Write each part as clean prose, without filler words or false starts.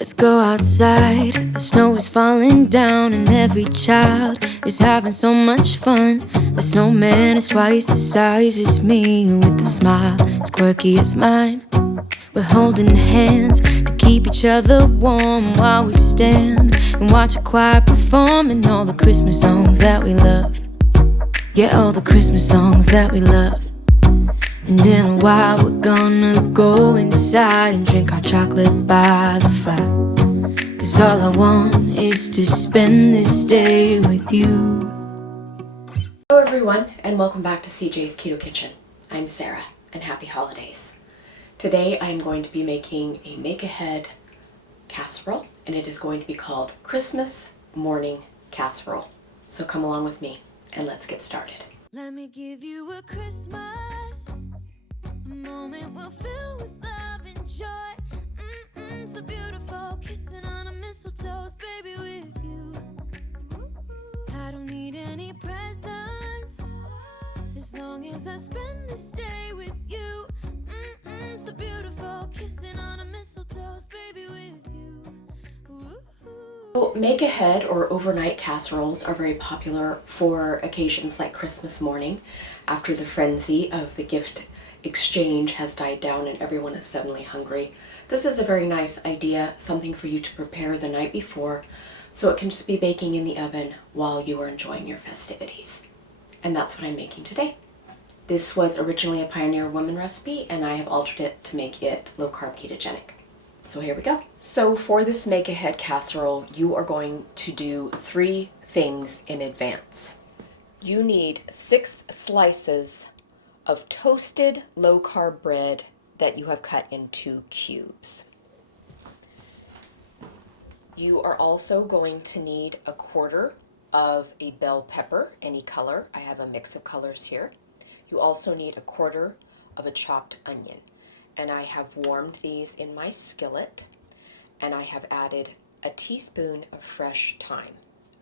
Let's go outside, the snow is falling down and every child is having so much fun. The snowman is twice the size as me, with a smile as quirky as mine. We're holding hands to keep each other warm while we stand and watch a choir performing all the Christmas songs that we love. Yeah, all the Christmas songs that we love. And in a while we're gonna go inside and drink our chocolate by the fire, 'cause all I want is to spend this day with you. Hello everyone, and welcome back to CJ's Keto Kitchen. I'm Sarah, and happy holidays. Today I'm going to be making a make-ahead casserole, and it is going to be called Christmas Morning Casserole. So come along with me, and let's get started. Let me give you a Christmas, a moment we'll fill with love and joy. So beautiful, kissing on a mistletoe, baby, with you. I don't need any presents, as long as I spend this day with you. So beautiful, kissing on a mistletoe, baby, with you. So make-ahead or overnight casseroles are very popular for occasions like Christmas morning, after the frenzy of the gift exchange has died down and everyone is suddenly hungry. This is a very nice idea, something for you to prepare the night before, so it can just be baking in the oven while you are enjoying your festivities. And that's what I'm making today. This was originally a Pioneer Woman recipe, and I have altered it to make it low-carb ketogenic. So here we go. So for this make-ahead casserole, you are going to do 3 things in advance. You need 6 slices of toasted low-carb bread that you have cut into cubes. You are also going to need a quarter of a bell pepper, any color. I have a mix of colors here. You also need a quarter of a chopped onion. And I have warmed these in my skillet, and I have added a teaspoon of fresh thyme.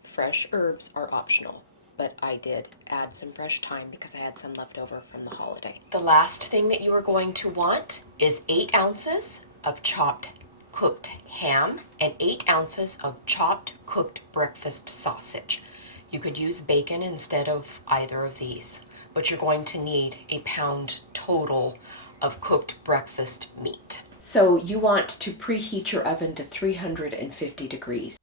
Fresh herbs are optional, but I did add some fresh thyme because I had some left over from the holiday. The last thing that you are going to want is 8 ounces of chopped cooked ham and 8 ounces of chopped cooked breakfast sausage. You could use bacon instead of either of these, but you're going to need a pound total of cooked breakfast meat. So you want to preheat your oven to 350 degrees.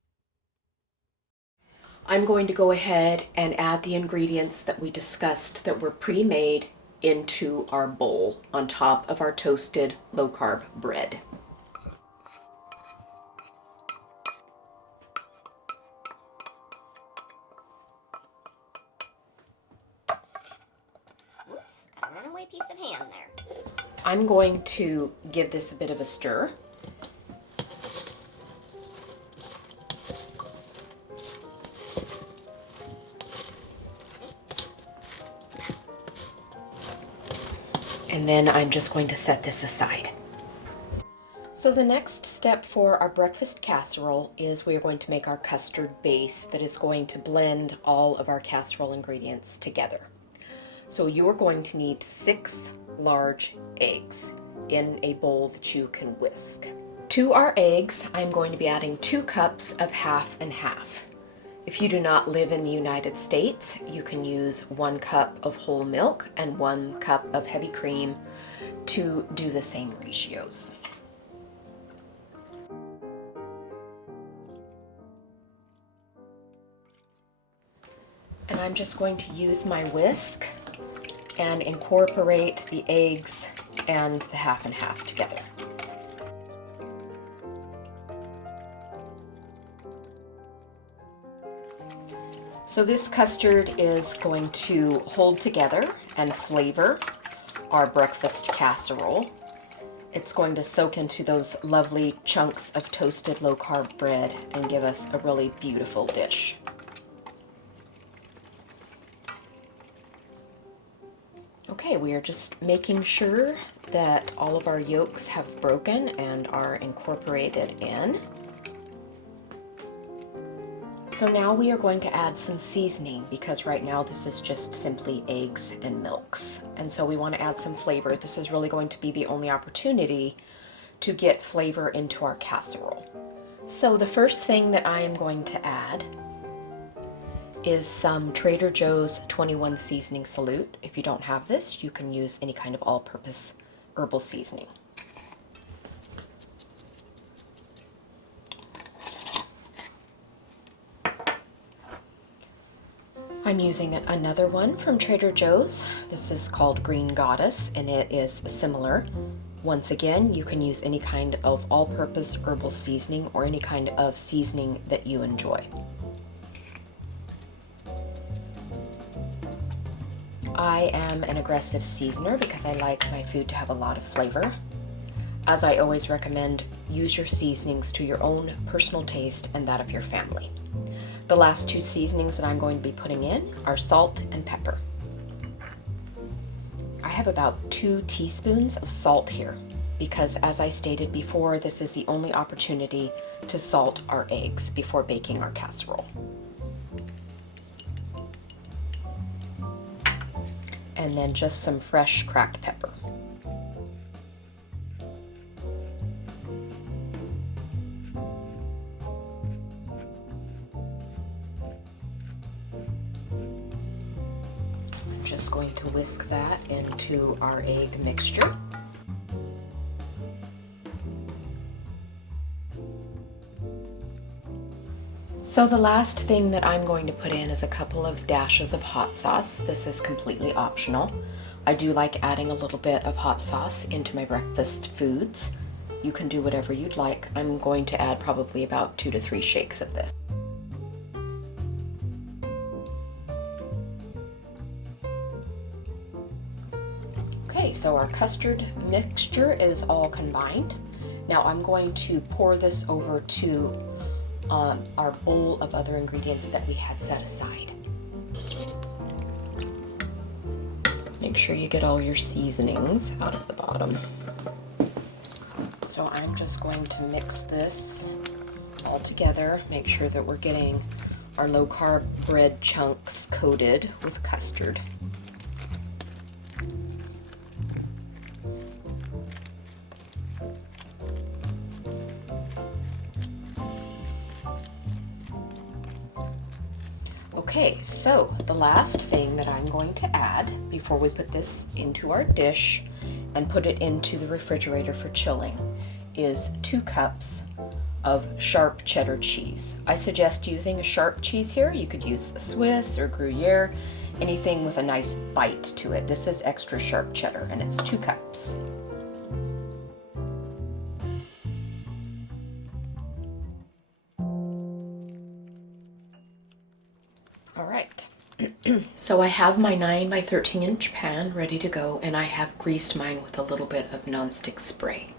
I'm going to go ahead and add the ingredients that we discussed that were pre-made into our bowl on top of our toasted low-carb bread. Whoops, got a runaway piece of ham there. I'm going to give this a bit of a stir. And then I'm just going to set this aside. So the next step for our breakfast casserole is we are going to make our custard base that is going to blend all of our casserole ingredients together. So you're going to need 6 large eggs in a bowl that you can whisk. To our eggs, I'm going to be adding 2 cups of half and half. If you do not live in the United States, you can use 1 cup of whole milk and 1 cup of heavy cream to do the same ratios. And I'm just going to use my whisk and incorporate the eggs and the half and half together. So this custard is going to hold together and flavor our breakfast casserole. It's going to soak into those lovely chunks of toasted low-carb bread and give us a really beautiful dish. Okay, we are just making sure that all of our yolks have broken and are incorporated in. So now we are going to add some seasoning, because right now this is just simply eggs and milks. And so we want to add some flavor. This is really going to be the only opportunity to get flavor into our casserole. So the first thing that I am going to add is some Trader Joe's 21 seasoning salute. If you don't have this, you can use any kind of all-purpose herbal seasoning. I'm using another one from Trader Joe's. This is called Green Goddess, and it is similar. Once again, you can use any kind of all-purpose herbal seasoning or any kind of seasoning that you enjoy. I am an aggressive seasoner because I like my food to have a lot of flavor. As I always recommend, use your seasonings to your own personal taste and that of your family. The last two seasonings that I'm going to be putting in are salt and pepper. I have about 2 teaspoons of salt here because, as I stated before, this is the only opportunity to salt our eggs before baking our casserole. And then just some fresh cracked pepper. I'm just going to whisk that into our egg mixture. So the last thing that I'm going to put in is a couple of dashes of hot sauce. This is completely optional. I do like adding a little bit of hot sauce into my breakfast foods. You can do whatever you'd like. I'm going to add probably about 2 to 3 shakes of this. Okay, so our custard mixture is all combined. Now I'm going to pour this over to our bowl of other ingredients that we had set aside. Make sure you get all your seasonings out of the bottom. So I'm just going to mix this all together, make sure that we're getting our low-carb bread chunks coated with custard. Okay, so the last thing that I'm going to add before we put this into our dish and put it into the refrigerator for chilling is 2 cups of sharp cheddar cheese. I suggest using a sharp cheese here. You could use Swiss or Gruyere, anything with a nice bite to it. This is extra sharp cheddar and it's 2 cups. All right, so I have my 9 by 13 inch pan ready to go, and I have greased mine with a little bit of nonstick spray.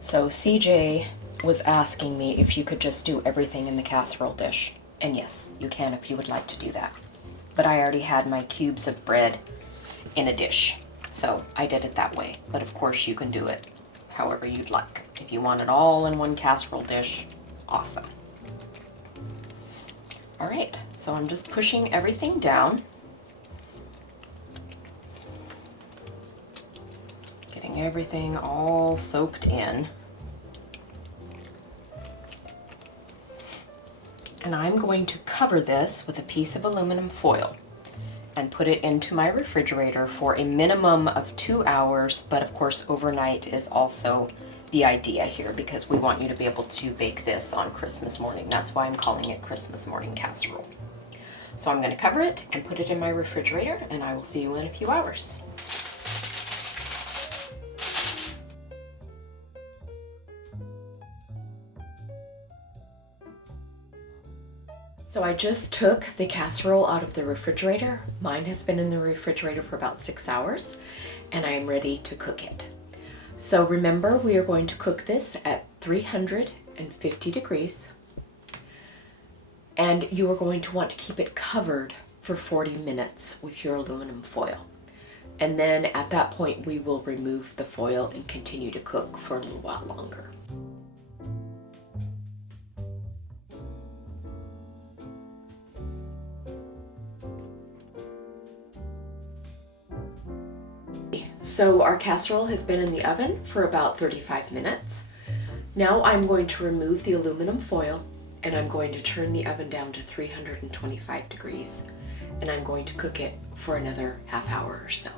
So CJ was asking me if you could just do everything in the casserole dish, and yes, you can if you would like to do that. But I already had my cubes of bread in a dish, so I did it that way. But of course you can do it however you'd like. If you want it all in one casserole dish, awesome. All right, so I'm just pushing everything down. Getting everything all soaked in. And I'm going to cover this with a piece of aluminum foil and put it into my refrigerator for a minimum of 2 hours, but of course overnight is also the idea here because we want you to be able to bake this on Christmas morning. That's why I'm calling it Christmas Morning Casserole. So I'm going to cover it and put it in my refrigerator, and I will see you in a few hours. So I just took the casserole out of the refrigerator. Mine has been in the refrigerator for about 6 hours, and I am ready to cook it. So remember, we are going to cook this at 350 degrees, and you are going to want to keep it covered for 40 minutes with your aluminum foil. And then at that point, we will remove the foil and continue to cook for a little while longer. So our casserole has been in the oven for about 35 minutes. Now I'm going to remove the aluminum foil and I'm going to turn the oven down to 325 degrees and I'm going to cook it for another half hour or so.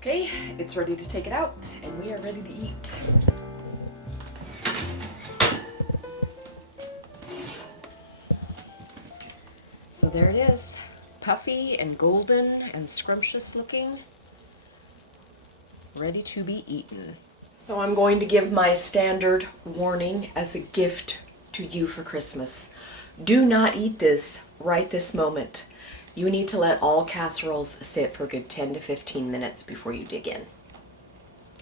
Okay, it's ready to take it out and we are ready to eat. So there it is, puffy and golden and scrumptious looking, ready to be eaten. So I'm going to give my standard warning as a gift to you for Christmas. Do not eat this right this moment. You need to let all casseroles sit for a good 10 to 15 minutes before you dig in.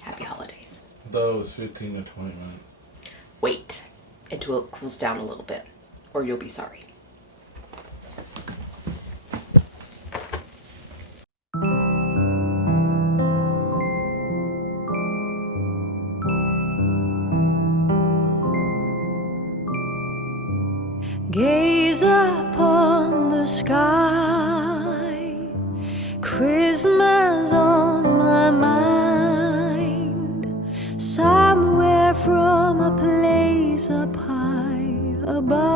Happy holidays. That was 15 to 20 minutes. Wait until it cools down a little bit, or you'll be sorry. Gaze upon the sky, Christmas on my mind, somewhere from a place up high above.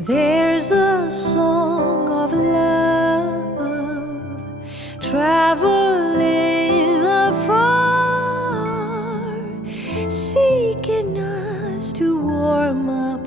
There's a song of love traveling afar, seeking us to warm up